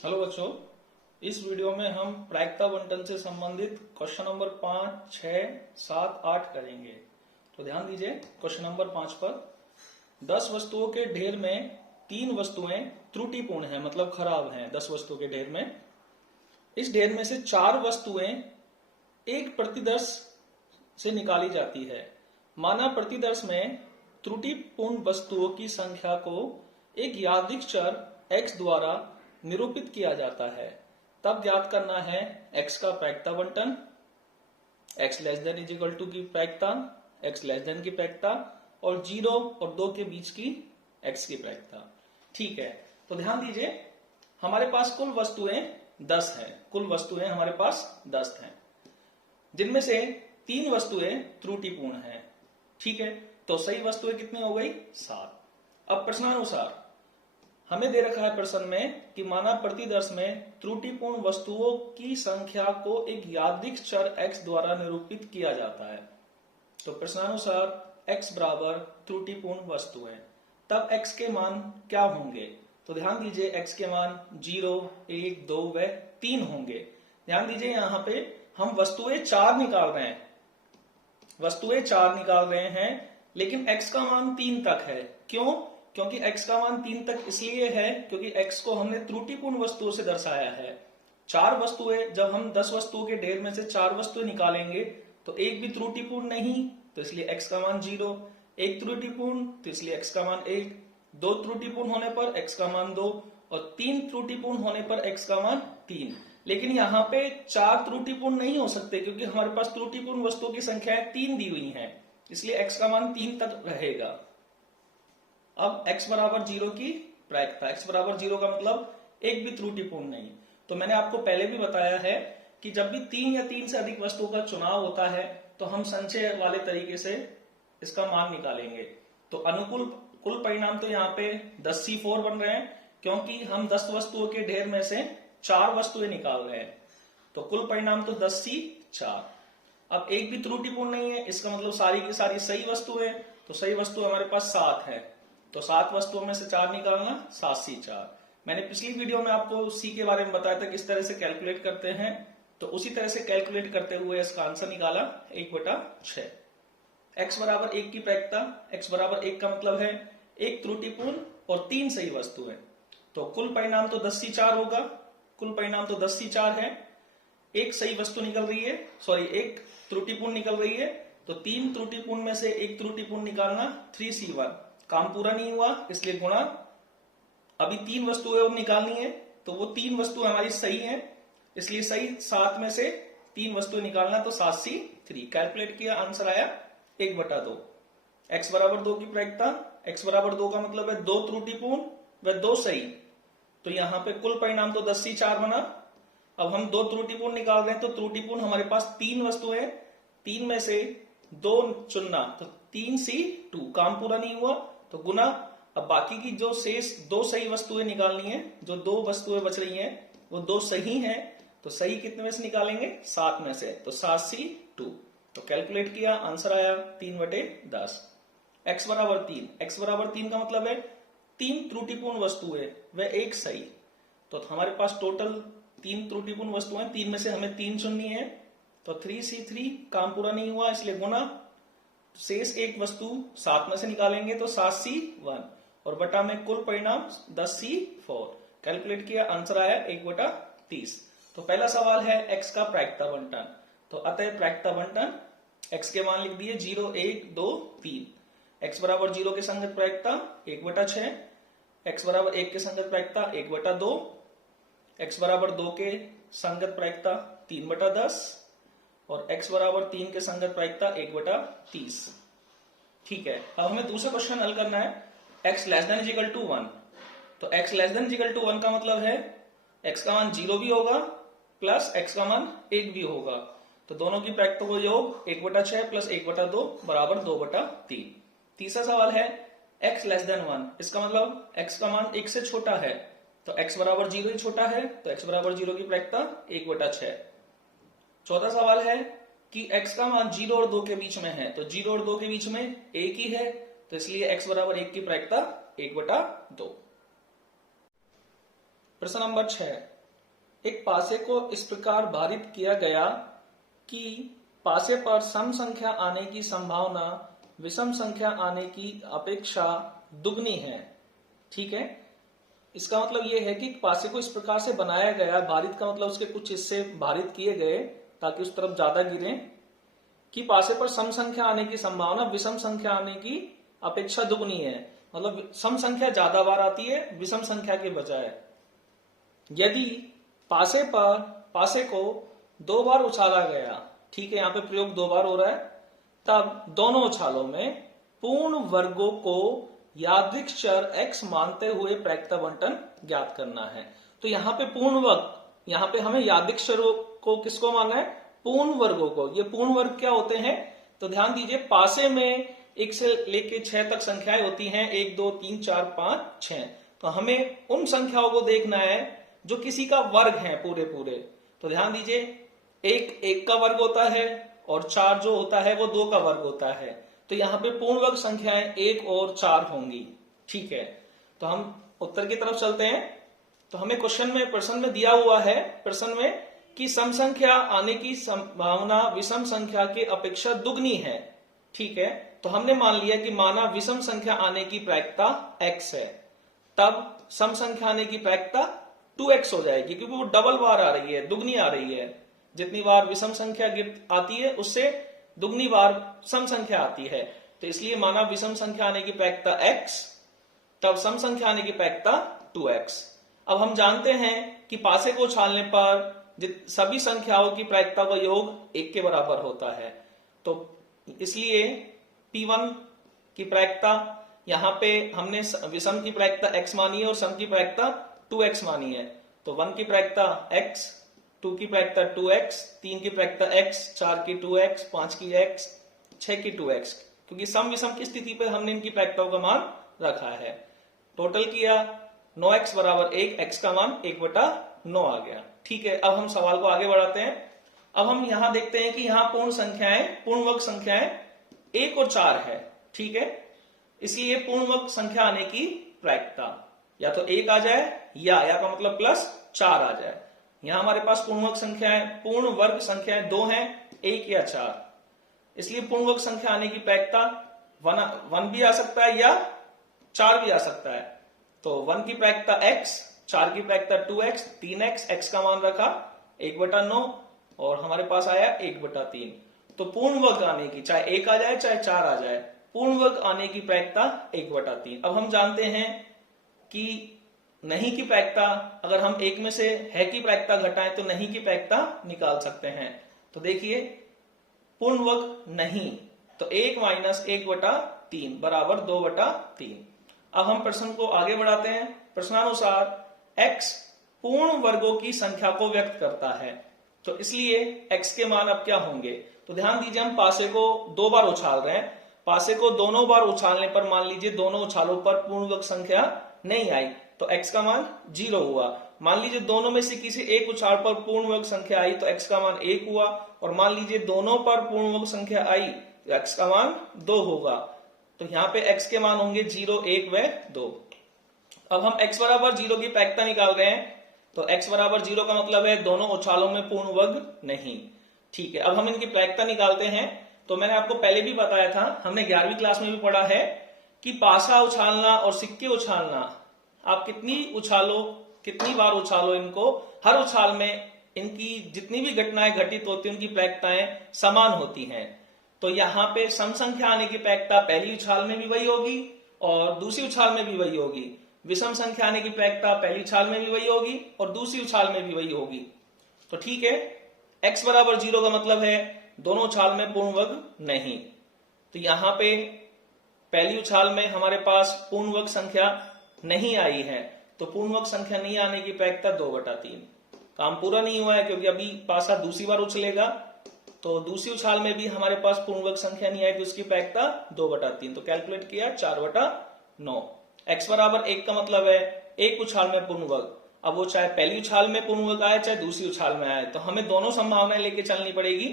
Hello बच्चों, इस video में हम प्रायिकता बंटन से संबंधित क्वेश्चन नंबर 5, 6, 7, 8 करेंगे। तो ध्यान दीजिए क्वेश्चन नंबर 5 पर 10 वस्तुओं के ढेर में 3 वस्तुएं त्रुटिपूर्ण हैं, मतलब खराब हैं। 10 वस्तुओं के ढेर में इस ढेर में से 4 वस्तुएं एक प्रतिदर्श से निकाली जाती है। माना प्रतिदर्श में त्रुटिपूर्ण वस्तुओं की संख्या को एक यादृच्छिक चर x द्वारा निरूपित किया जाता है। तब ज्ञात करना है x का प्रायिकता बंटन, x less than is equal to की प्रायिकता, x लेस देन की प्रायिकता और 0 और 2 के बीच की x की प्रायिकता। ठीक है, तो ध्यान दीजिए हमारे पास कुल वस्तुएं 10 हैं। कुल वस्तुएं हमारे पास 10 हैं, जिनमें से 3 वस्तुएं त्रुटिपूर्ण हैं। ठीक है, तो सही वस्तुएं कितनी हो गई? 7। अब प्रश्नानुसार हमें दे रखा है प्रश्न में कि माना प्रतिदर्श में त्रुटिपूर्ण वस्तुओं की संख्या को एक यादृच्छिक चर x द्वारा निरूपित किया जाता है। तो प्रश्नानुसार x बराबर त्रुटिपूर्ण वस्तुएं, तब x के मान क्या होंगे? तो ध्यान दीजिए x के मान 0, 1, 2 व 3 होंगे। ध्यान दीजिए यहाँ पे हम वस्तुएं 4 निकाल रहे हैं, वस्तुएं 4 निकाल रहे हैं, लेकिन x का मान 3 तक है। क्यों? क्योंकि x का मान 3 तक इसलिए है क्योंकि x को हमने त्रुटिपूर्ण वस्तुओं से दर्शाया है। 4 वस्तुएं, जब हम 10 वस्तुओं के ढेर में से 4 वस्तुएं निकालेंगे तो एक भी त्रुटिपूर्ण नहीं, तो इसलिए x का मान 0, एक त्रुटिपूर्ण तो इसलिए x का मान 1, 2 त्रुटिपूर्ण होने पर x का मान 2 और 3 त्रुटिपूर्ण होने पर x का मान 3। लेकिन यहाँ पे 4 त्रुटिपूर्ण नहीं हो सकते क्योंकि हमारे पास त्रुटिपूर्ण वस्तुओं की संख्याएं 3 दी हुई है, इसलिए x का मान 3 तक रहेगा। अब x बराबर 0 की प्रायिकता, x बराबर 0 का मतलब एक भी त्रुटिपूर्ण नहीं। तो मैंने आपको पहले भी बताया है कि जब भी 3 या 3 से अधिक वस्तुओं का चुनाव होता है तो हम संचय वाले तरीके से इसका मान निकालेंगे। तो अनुकूल कुल परिणाम तो यहाँ पे 10C4 बन रहे हैं क्योंकि हम 10 वस्तुओं के ढेर में से 4 वस्तुएं निकाल रहे हैं। तो कुल परिणाम तो 10C4। अब एक भी त्रुटिपूर्ण नहीं है, इसका मतलब सारी की सारी सही वस्तुएं। तो सही वस्तु हमारे पास 7 है, तो 7 वस्तुओं में से 4 निकालना, 7C4। मैंने पिछली वीडियो में आपको C के बारे में बताया था किस तरह से कैलकुलेट करते हैं, तो उसी तरह से कैलकुलेट करते हुए इसका आंसर निकाला 1/6। x बराबर 1 की प्रायिकता, x बराबर 1 का मतलब है एक त्रुटिपूर्ण और 3 सही वस्तु है। तो कुल परिणाम तो 10C4 होगा, कुल परिणाम तो 10C4 है। एक सही वस्तु निकल रही है, सॉरी एक त्रुटिपूर्ण निकल रही है, तो 3 त्रुटिपूर्ण में से एक त्रुटिपूर्ण निकालना 3C1। काम पूरा नहीं हुआ इसलिए गुणा, अभी 3 वस्तुएं और निकालनी है, तो वो 3 वस्तुएं हमारी सही हैं, इसलिए सही 7 में से 3 वस्तुएं निकालना, तो 7C3। कैलकुलेट किया, आंसर आया 1/2। x बराबर 2 की प्रायिकता, x बराबर 2 का मतलब है 2 त्रुटिपूर्ण व 2 सही। तो यहाँ पे कुल परिणाम तो 10C4 बना। अब हम 2 त्रुटिपूर्ण निकाल रहे हैं, तो त्रुटिपूर्ण हमारे पास 3 वस्तुएं, 3 में से 2 चुनना, तो 3C2। काम पूरा नहीं हुआ तो गुना। अब बाकी की जो शेष 2 सही वस्तुएं निकालनी है, जो 2 वस्तुएं बच रही हैं वो 2 सही हैं, तो सही कितने में से निकालेंगे? 7 में से, तो 7C2। तो कैलकुलेट किया, आंसर आया 3/10। x बराबर 3, x बराबर 3 का मतलब है 3 त्रुटिपूर्ण वस्तुएं व 1 सही। तो हमारे पास टोटल 3 त्रुटिपूर्ण वस्तुएं, 3 में से हमें 3 चुननी है, तो 3C3। काम पूरा नहीं हुआ इसलिए गुना, शेष एक वस्तु 7 में से निकालेंगे तो 7C1 और बटा में कुल परिणाम 10C4। कैलकुलेट किया, आंसर आया 1/30। तो पहला सवाल है x का प्रायिकता बंटन, तो अतः प्रायिकता बंटन x के मान लिख दिए 0, 1, 2, 3। x बराबर 0 के संगत प्रायिकता 1/6, x बराबर 1 के संगत प्रायिकता 1/2, x बराबर 2 के संगत प्रायिकता 3/10 और x बराबर 3 के संगत प्रायिकता 1/30। ठीक है, अब हमें दूसरा क्वेश्चन हल करना है x less than is equal to 1। तो x less than is equal to 1 का मतलब है x का मान 0 भी होगा प्लस x का मान 1 भी होगा, तो दोनों की प्रायिकता को योग 1/6 प्लस 1/2 बराबर 2/3। तीसरा सवाल है x लेस देन 1, इसका मतलब x का मान 1 से छोटा है, तो x बराबर 0 ही छोटा है, तो x बराबर 0 की प्रायिकता 1/6। चौथा सवाल है कि x का मान 0 और 2 के बीच में है, तो 0 और 2 के बीच में 1 ही है, तो इसलिए x बराबर 1 की प्रायिकता 1/2। प्रश्न नंबर 6, एक पासे को इस प्रकार भारित किया गया कि पासे पर सम संख्या आने की संभावना विषम संख्या आने की अपेक्षा दुगनी है। ठीक है, इसका मतलब यह है कि पासे को इस प्रकार से बनाया गया, भारित का मतलब उसके कुछ हिस्से भारित किए गए ताकि उस तरफ ज्यादा गिरे, कि पासे पर सम संख्या आने की संभावना विषम संख्या आने की अपेक्षा दुगनी है। मतलब सम संख्या ज्यादा बार आती है विषम संख्या के बजाय। यदि पासे को 2 बार उछाला गया, ठीक है, यहाँ पे प्रयोग 2 बार हो रहा है, तब दोनों उछालों में पूर्ण वर्गों को यादृच्छिक चर x मानते हुए प्रायिकता बंटन ज्ञात करना है। तो यहाँ पे पूर्ण वर्ग, यहाँ पे हमें यादृच्छिक चरों को किसको मानना है? पूर्ण वर्गों को। ये पूर्ण वर्ग क्या होते हैं? तो ध्यान दीजिए, पासे में 1 से लेके 6 तक संख्याएं होती हैं, 1 2 3 4 5 6। तो हमें उन संख्याओं को देखना है जो किसी का वर्ग है पूरे पूरे। तो ध्यान दीजिए, 1 का वर्ग होता है और 4 जो होता है वो 2 का वर्ग होता है। तो यहाँ पे पूर्ण वर्ग संख्याएं 1 और 4 होंगी। ठीक है, तो हम उत्तर की तरफ चलते हैं। तो हमें प्रश्न में दिया हुआ है, प्रश्न में, कि सम संख्या आने की संभावना विषम संख्या के अपेक्षा दुगनी है। ठीक है, तो हमने मान लिया कि माना विषम संख्या आने की प्रायिकता x है, तब सम संख्या आने की प्रायिकता 2x हो जाएगी, क्योंकि वो डबल बार आ रही है, दुगनी आ रही है। जितनी बार विषम संख्या आती है उससे दुगनी बार सम संख्या आती है। तो इसलिए माना विषम संख्या आने की प्रायिकता x, तब सम संख्या आने की प्रायिकता 2x। अब हम जानते हैं कि पासे को उछालने पर सभी संख्याओं की प्रायिकता का योग 1 के बराबर होता है। तो इसलिए P1 की प्रायिकता, यहाँ पे हमने विषम की प्रायिकता x मानी है और सम की प्रायिकता 2x मानी है। तो 1 की प्रायिकता x, 2 की प्रायिकता 2x, 3 की प्रायिकता x, 4 की 2x, 5 की x, 6 की 2x, क्योंकि सम विषम की स्थिति पर हमने इनकी प्रायिकताओं का मान रखा है। टोटल किया 9x बराबर 1, x का मान 1/9 आ गया। ठीक है, अब हम सवाल को आगे बढ़ाते हैं। अब हम यहां देखते हैं कि यहाँ पूर्ण वर्ग संख्याएं 1 और 4 है। ठीक है, इसलिए पूर्ण वर्ग संख्या आने की प्रायिकता या तो 1 आ जाए या का मतलब +4 आ जाए। यहां हमारे पास पूर्ण वर्ग संख्याएं 2 हैं, 1 या 4। इसलिए पूर्ण वर्ग संख्या आने की प्रायिकता 1 भी आ सकता है या 4 भी आ सकता है। तो 1 की प्रायिकता x, 4 की प्रायिकता 2x, 3x, x का मान रखा 1/9 और हमारे पास आया 1/3। तो पूर्ण वर्ग आने की, चाहे 1 आ जाए चाहे 4 आ जाए, पूर्ण वर्ग आने की प्रायिकता 1/3। अब हम जानते हैं कि नहीं की प्रायिकता, अगर हम 1 में से है की प्रायिकता घटाएं तो नहीं की प्रायिकता निकाल सकते हैं। तो देखिए, पूर्ण वर्ग नहीं, तो 1 - 1/3 बराबर 2/3। अब हम प्रश्न को आगे बढ़ाते हैं। प्रश्नानुसार x पूर्ण वर्गों की संख्या को व्यक्त करता है, तो इसलिए x के मान अब क्या होंगे? तो ध्यान दीजिए, हम पासे को 2 बार उछाल रहे हैं। पासे को दोनों बार उछालने पर मान लीजिए दोनों उछालों पर पूर्ण वर्ग संख्या नहीं आई, तो x का मान 0 हुआ। मान लीजिए दोनों में से किसी एक उछाल पर पूर्ण वर्ग संख्या आई तो x का मान 1 हुआ, और मान लीजिए दोनों पर पूर्ण वर्ग संख्या आई तो x का मान 2 होगा। तो यहाँ पे x के मान होंगे 0, 1 व 2। अब हम x बराबर 0 की प्रायिकता निकाल रहे हैं, तो x बराबर 0 का मतलब है दोनों उछालों में पूर्ण वर्ग नहीं। ठीक है, अब हम इनकी प्रायिकता निकालते हैं। तो मैंने आपको पहले भी बताया था, हमने 11वीं क्लास में भी पढ़ा है कि पासा उछालना और सिक्के उछालना, आप कितनी बार उछालो इनको, हर उछाल में इनकी जितनी भी घटनाएं घटित होती हैं उनकी प्रायिकताएं समान होती हैं। तो यहाँ पे सम संख्या आने की प्रायिकता पहली उछाल में भी वही होगी और दूसरी उछाल में भी वही होगी। विषम संख्या आने की प्रायिकता पहली उछाल में भी वही होगी और दूसरी उछाल में भी वही होगी। तो ठीक है, x बराबर 0 का मतलब है दोनों उछाल में पूर्ण वर्ग नहीं। तो यहाँ पे पहली उछाल में हमारे पास पूर्ण वर्ग संख्या नहीं आई है, तो पूर्ण वर्ग संख्या नहीं आने की प्रायिकता 2/3। काम पूरा नहीं हुआ है क्योंकि अभी पासा दूसरी बार उछलेगा, तो दूसरी उछाल में भी हमारे पास पूर्ण वर्ग संख्या नहीं आई तो उसकी प्रायिकता 2/3। तो कैलकुलेट किया 4/9। x बराबर 1 का मतलब है एक उछाल में पूर्ण वर्ग। अब वो चाहे पहली उछाल में पूर्ण वर्ग आए चाहे दूसरी उछाल में आए, तो हमें दोनों संभावनाएं लेके चलनी पड़ेगी।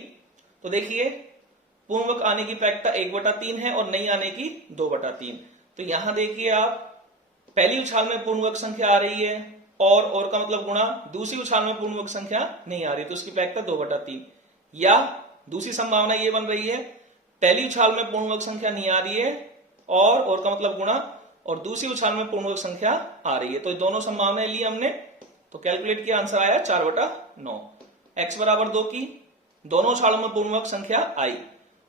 तो देखिए, पूर्ण वर्ग आने की प्रायिकता 1/3 है और नहीं आने की 2/3। तो यहां देखिए आप, पहली उछाल में पूर्ण वर्ग संख्या आ रही है और का मतलब गुणा, दूसरी उछाल में पूर्ण वर्ग संख्या नहीं आ रही तो उसकी प्रायिकता 2/3। या दूसरी संभावना ये बन रही है, पहली उछाल में पूर्ण वर्ग संख्या नहीं आ रही है और का मतलब गुणा, और दूसरी उछाल में पूर्ण वर्ग संख्या आ रही है। तो दोनों संभावनाएं ली हमने, तो कैलकुलेट किया, आंसर आया 4/9। x बराबर 2 की दोनों उछालों में पूर्ण वर्ग संख्या आई,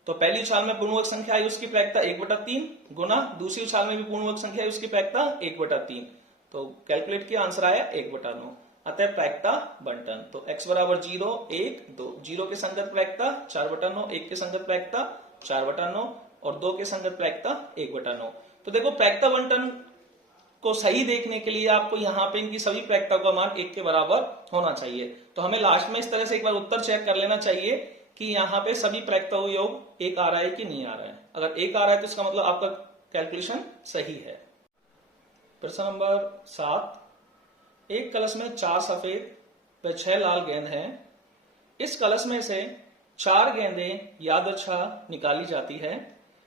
तो पहली उछाल में पूर्ण वर्ग संख्या आई उसकी प्रायिकता 1/3 गुना दूसरी उछाल में भी पूर्ण वर्ग संख्या आई उसकी प्रायिकता 1/3। तो कैलकुलेट किया, आंसर आया 1/9। अतः प्रायिकता बंटन। तो x बराबर 0, 1, 2, 0 के संगत प्रायिकता 4/9, 1 के संगत प्रायिकता 4/9 और 2 के संगत प्रायिकता 1/9। तो देखो प्रायिकता बंटन को सही देखने के लिए आपको यहाँ पे इनकी सभी प्रायिकता का मान 1 के बराबर होना चाहिए। तो हमें लास्ट में इस तरह से एक बार उत्तर चेक कर लेना चाहिए कि यहाँ पे सभी प्रायिकता योग 1 आ रहा है कि नहीं आ रहा है। अगर 1 आ रहा है तो इसका मतलब आपका कैलकुलेशन सही है। प्रश्न नंबर 7, एक कलश में 4 सफेद व 6 लाल गेंद हैं। इस कलश में से 4 गेंदें यादृच्छा निकाली जाती है।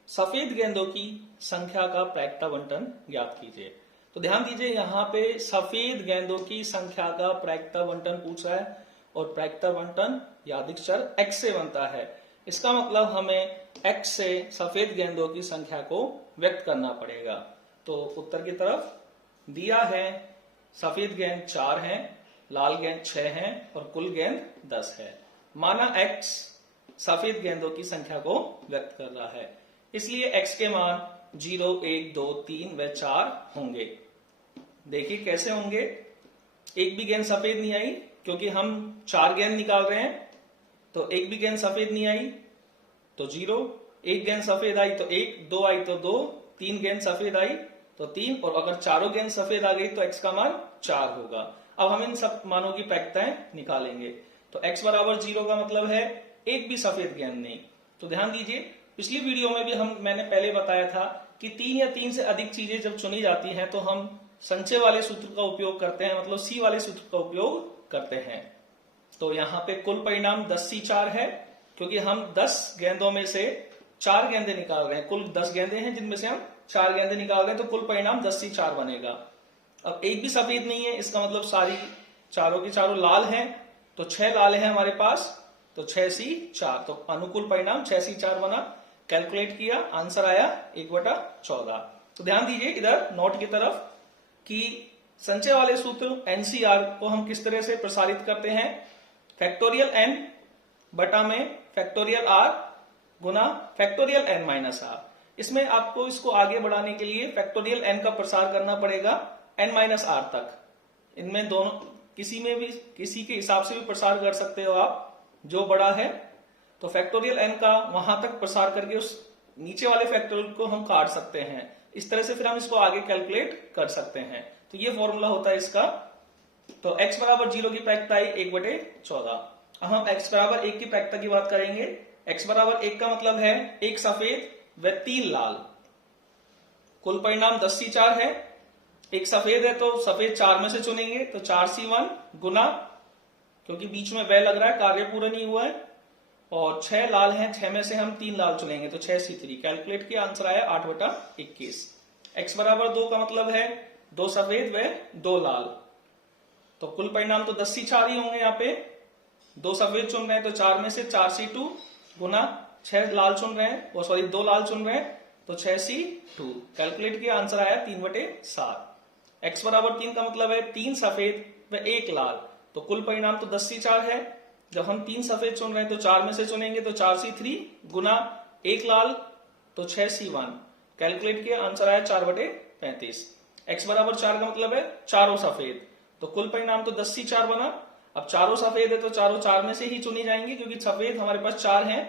सफेद गेंदों की संख्या का प्रायिकता बंटन ज्ञात कीजिए। तो ध्यान दीजिए, यहाँ पे सफेद गेंदों की संख्या का प्रायिकता बंटन पूछ रहा है और प्रायिकता बंटन यादृच्छिक चर x से बनता है। इसका मतलब हमें x से सफेद गेंदों की संख्या को व्यक्त करना पड़ेगा। तो उत्तर की तरफ दिया है सफेद गेंद 4 हैं, लाल गेंद 6 हैं और कुल गेंद 10 है। माना x सफेद गेंदों की संख्या को व्यक्त कर रहा है, इसलिए x के मान 0, 1, 2, 3 व 4 होंगे। देखिए कैसे होंगे, एक भी गेंद सफेद नहीं आई क्योंकि हम 4 गेंद निकाल रहे हैं, तो एक भी गेंद सफेद नहीं आई तो 0, एक गेंद सफेद आई तो 1, 2 आई तो 2, 3 गेंद सफेद आई तो 3 और अगर चारों गेंद सफेद आ गई तो x का मान 4 होगा। अब हम इन सब मानों की प्रायिकताएं निकालेंगे। तो x बराबर 0 का मतलब है एक भी सफेद गेंद नहीं। तो ध्यान दीजिए, पिछली वीडियो में भी मैंने पहले बताया था कि 3 या 3 से अधिक चीजें जब चुनी जाती हैं तो हम संचय वाले सूत्र का उपयोग करते हैं, मतलब C वाले सूत्र का उपयोग करते हैं। तो यहाँ पे कुल परिणाम 10C4 है क्योंकि हम 10 गेंदों में से 4 गेंदें निकाल रहे हैं। कुल 10 गेंदें हैं जिनमें से हम 4 गेंदें निकाल रहे हैं, तो कुल परिणाम 10C4 बनेगा। अब एक भी सफेद नहीं है, इसका मतलब सारी चारों की चारों लाल हैं, तो 6 लाल हैं हमारे पास, तो 6C4, तो अनुकूल परिणाम 6C4 बना। कैलकुलेट किया, आंसर आया 1/14। तो ध्यान दीजिए इधर नोट की तरफ कि संचय वाले सूत्र एनसीआर को हम किस तरह से प्रसारित करते हैं, फैक्टोरियल n बटा में फैक्टोरियल r गुना फैक्टोरियल n माइनस r। इसमें आपको इसको आगे बढ़ाने के लिए फैक्टोरियल n का प्रसार करना पड़ेगा n माइनस r तक। इनमें दोनों किसी के हिसाब से भी प्रसार कर सकते हो आप, जो बड़ा है तो फैक्टोरियल n का वहां तक प्रसार करके उस नीचे वाले फैक्टोरियल को हम काट सकते हैं। इस तरह से फिर हम इसको आगे कैलकुलेट कर सकते हैं। तो ये फॉर्मूला होता है इसका। तो x बराबर 0 की प्रायिकता आई 1/14। अब हम x बराबर 1 की प्रायिकता की बात करेंगे। x बराबर 1 का मतलब है एक सफेद व 3 लाल। कुल परिणाम 10C4 है, एक सफेद है तो सफेद 4 में से चुनेंगे, तो 4C1 गुना, क्योंकि बीच में वह लग रहा है कार्य पूरा नहीं हुआ है, और 6 लाल हैं, 6 में से हम 3 लाल चुनेंगे तो 6C3। कैलकुलेट किया, आंसर आया 8/21। x बराबर 2 का मतलब है 2 सफेद व 2 लाल, तो कुल परिणाम तो 10C4 ही होंगे। यहाँ पे 2 सफेद चुन रहे हैं तो 4 में से 4C2 गुना 6 लाल चुन रहे हैं, वो सॉरी 2 लाल चुन रहे हैं तो 6C2। कैलकुलेट किया, आंसर आया 3/7। x बराबर 3 का मतलब है 3 सफेद व 1 लाल, तो कुल परिणाम तो 10C4 है। जब हम 3 सफेद चुन रहे हैं तो 4 में से चुनेंगे तो 4C3 गुना 1 लाल तो 6C1। कैलकुलेट किया, आंसर आया 4/35। x बराबर 4 का मतलब है चारों सफेद, तो कुल परिणाम तो 10C4 बना। अब चारों सफेद है तो चारों 4 में से ही चुनी जाएंगी क्योंकि सफेद हमारे पास 4 हैं,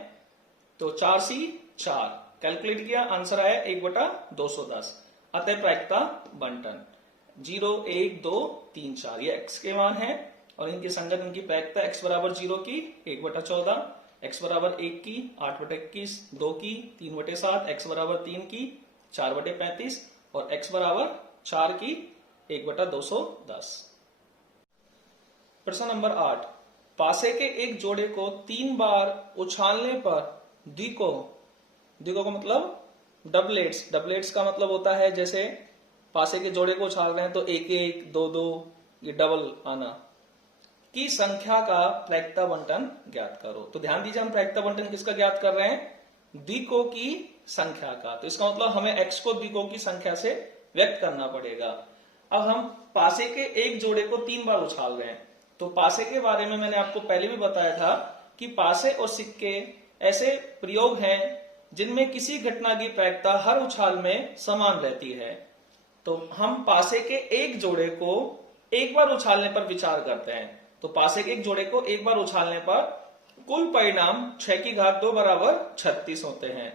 तो 4C4। कैलकुलेट किया, आंसर आया 1/210। अतः प्रायिकता बंटन 0, 1, 2, 3, 4 ये x के मान है और इनकी संगत इनकी प्रायिकता x बराबर 0 की 1/14, x बराबर 1 की 8/21, 2 की 3/7, x बराबर 3 की 4/35 और x बराबर 4 की 1/210। प्रश्न नंबर 8, पासे के एक जोड़े को 3 बार उछालने पर द्विको का मतलब डबलेट्स का मतलब होता है जैसे पासे के जोड़े को उछाल रहे हैं तो 1-1, 2-2, ये डबल आना की संख्या का प्रायिकता बंटन ज्ञात करो। तो ध्यान दीजिए, हम प्रायिकता बंटन किसका ज्ञात कर रहे हैं? द्विकों की संख्या का। तो इसका मतलब हमें x को द्विकों की संख्या से व्यक्त करना पड़ेगा। अब हम पासे के एक जोड़े को 3 बार उछाल रहे हैं। तो पासे के बारे में मैंने आपको पहले भी बताया था कि पासे और सिक्के ऐसे प्रयोग हैं जिनमें किसी घटना की प्रायिकता हर उछाल में समान रहती है। तो हम पासे के एक जोड़े को एक बार उछालने पर विचार करते हैं। तो पासे के एक जोड़े को एक बार उछालने पर कुल परिणाम 6 की घात 2 बराबर 36 होते हैं।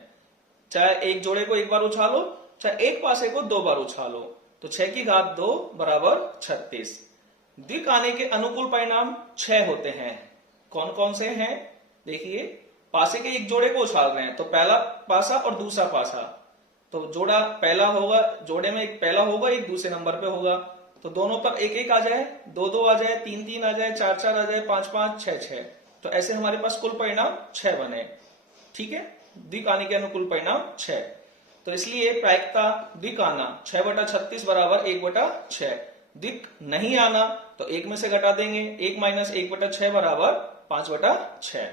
चाहे एक जोड़े को एक बार उछालो, चाहे एक पासे को 2 बार उछालो, तो 6 की घात 2 बराबर 36। द्विक आने के अनुकूल परिणाम 6 होते हैं। कौन कौन से हैं? देखिए, पासे के एक जोड़े को उछाल रहे हैं तो पहला पासा और दूसरा पासा, तो जोड़ा पहला होगा, जोड़े में एक पहला होगा, एक दूसरे नंबर पे होगा। तो दोनों पर एक एक आ जाए, 2 2 आ जाए, 3 3 आ जाए, 4 4 आ जाए, 5 5 6 6। तो ऐसे हमारे पास कुल परिणाम 6 बने। ठीक है, द्विक आने के अनुकूल परिणाम 6। तो इसलिए प्रायिकता द्विक आना 6/36 बराबर 1/6। द्विक नहीं आना तो 1 में से घटा देंगे, 1 - 1/6 बराबर 5/6।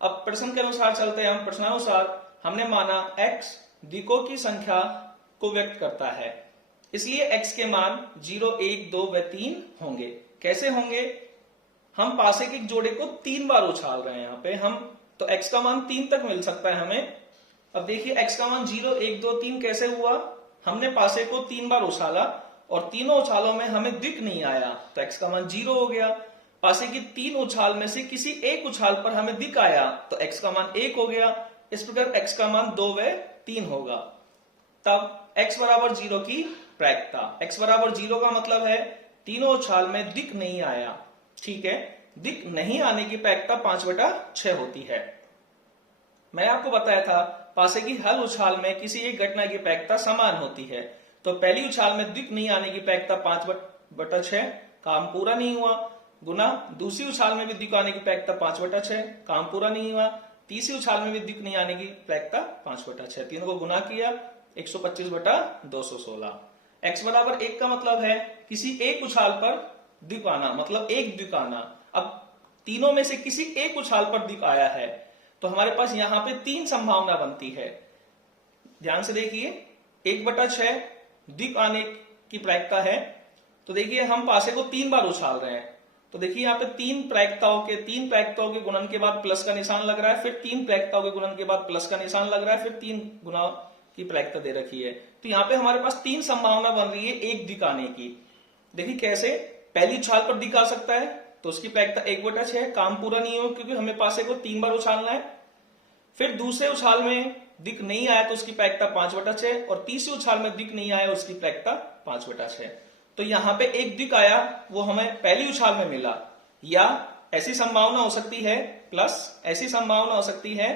अब प्रश्न के अनुसार चलते हैं हम। प्रश्नानुसार हमने माना x द्विकों की संख्या को व्यक्त करता है, इसलिए x के मान 0 1 2 व 3 होंगे। कैसे होंगे? हम पासे के जोड़े को 3 बार उछाल रहे हैं यहाँ पे हम, तो x का मान 3 तक मिल सकता है हमें। अब देखिए x का मान 0 1 2 3 कैसे हुआ? हमने पासे को 3 बार उछाला और तीनों उछालों में हमें द्विक नहीं आया, तो x का मान 0 हो गया। पासे की 3 उछाल में से किसी एक उछाल पर हमें द्विक आया तो x का मान 1 हो गया। इस प्रकार x का मान 2 व 3 होगा। तब x बराबर 0 की प्रायिकता, x बराबर 0 का मतलब है तीनों उछाल में द्विक नहीं आया। ठीक है, द्विक नहीं आने की प्रायिकता 5/6 होती है। मैंने आपको बताया था पासे की हर उछाल में किसी एक घटना की प्रायिकता समान होती है। तो पहली उछाल में द्विक नहीं आने की प्रायिकता 5/6, काम पूरा नहीं हुआ, गुना दूसरी उछाल में भी द्विक आने की प्रायिकता 5/6, काम पूरा नहीं हुआ, तीसरी उछाल में भी द्विक नहीं आने की प्रायिकता 5/6। तीनों को गुना किया 125/216। x बराबर 1 का मतलब है किसी एक उछाल पर द्विक आना, मतलब एक द्विक आना। अब तीनों में से किसी एक उछाल पर द्विक आया है तो हमारे पास यहां पे 3 संभावना बनती है। ध्यान से देखिए, 1/6 द्विक आने की प्रायिकता है। तो देखिए हम पासे को 3 बार उछाल रहे हैं, तो देखिए यहाँ पे 3 प्रायिकताओं के गुणन के बाद प्लस का निशान लग रहा है, फिर 3 प्रायिकताओं के गुणन के बाद प्लस का निशान लग रहा है, फिर 3 गुना की प्रायिकता दे रखी है। तो यहाँ पे हमारे पास 3 संभावना बन रही है एक द्विक आने की। देखिए कैसे? पहली उछाल पर द्विक आ सकता है तो उसकी प्रायिकता 1/6, काम पूरा नहीं हो क्योंकि हमें पासे को 3 बार उछालना है। फिर दूसरे उछाल में द्विक नहीं आया तो उसकी प्रायिकता 5/6, और तीसरी उछाल में द्विक नहीं आया उसकी प्रायिकता 5/6। तो यहाँ पे एक द्विक आया वो हमें पहली उछाल में मिला, या ऐसी संभावना हो सकती है, प्लस ऐसी संभावना हो सकती है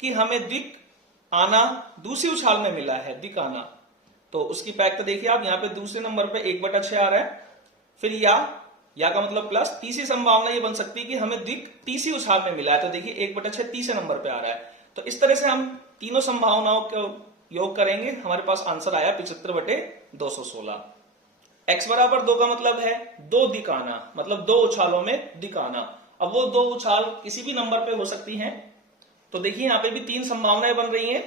कि हमें द्विक आना दूसरी उछाल में मिला है, द्विक आना, तो उसकी प्रायिकता देखिए आप यहाँ पे दूसरे नंबर पे 1/6 आ रहा है। फिर या का मतलब प्लस, तीसरी संभावना ये बन सकती है कि हमें द्विक तीसरी उछाल में मिला है, तो देखिए 1/6 तीसरे नंबर पे आ रहा है। तो इस तरह से हम तीनों संभावनाओं को योग करेंगे, हमारे पास आंसर आया 75/216। x बराबर 2 का मतलब है 2 द्विक आना, मतलब 2 उछालों में द्विक आना। अब वो 2 उछाल किसी भी नंबर पे हो सकती हैं। तो देखिए यहाँ पे भी 3 संभावनाएं बन रही हैं।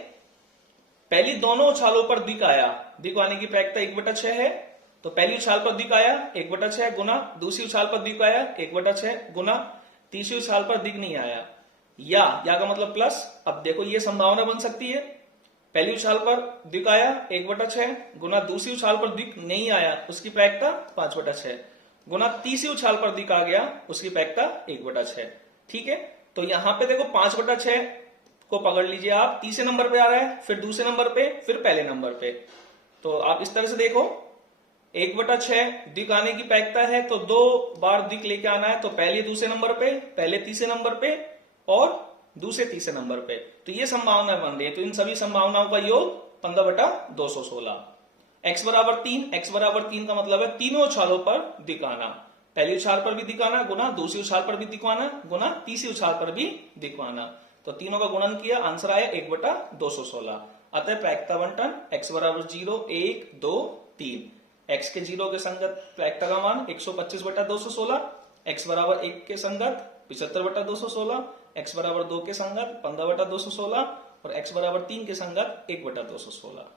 पहली दोनों उछालों पर द्विक आया, द्विक आने की प्रायिकता 1/6 है, तो पहली उछाल पर द्विक आया 1/6 गुना, दूसरी उछाल पर द्विक आया 1/6 गुना, तीसरी उछाल पर द्विक नहीं आया, या का मतलब प्लस। अब देखो ये संभावना बन सकती है, पहली उछाल पर द्विक आया 1/6 गुना, दूसरी उछाल पर द्विक नहीं आया उसकी प्रायिकता 5/6 गुना, तीसरी उछाल पर द्विक आ गया उसकी प्रायिकता 1/6। ठीक है, तो यहां पे देखो 5/6 को पकड़ लीजिए आप, तीसरे नंबर पे आ रहा है, फिर दूसरे नंबर पे, फिर पहले नंबर पे। तो आप इस तरह से देखो 1/6 द्विक आने की प्रायिकता है तो 2 बार द्विक लेके आना है, तो पहले दूसरे नंबर पे, पहले तीसरे नंबर पे और दूसरे तीसरे नंबर पे। तो ये संभावना बन रही है, तो इन सभी संभावनाओं का योग 15/216। x बराबर 3 का मतलब है तीनों उछालों पर द्विक आना, पहली उछाल पर भी द्विक आना गुना, दूसरी उछाल पर भी द्विक आना गुना, तीसरी उछाल पर भी द्विक आना। तो तीनों का गुणन किया, आंसर आया 1/216। अतः प्रायिकता बंटन x बराबर 0 1 2 3। x के 0 के संगत प्रायिकता का मान 125 बटा 216, x बराबर 1 के संगत 75 बटा 216, x बराबर 2 के संगत 15 बटा 216 और x बराबर 3 के संगत 1 बटा 216।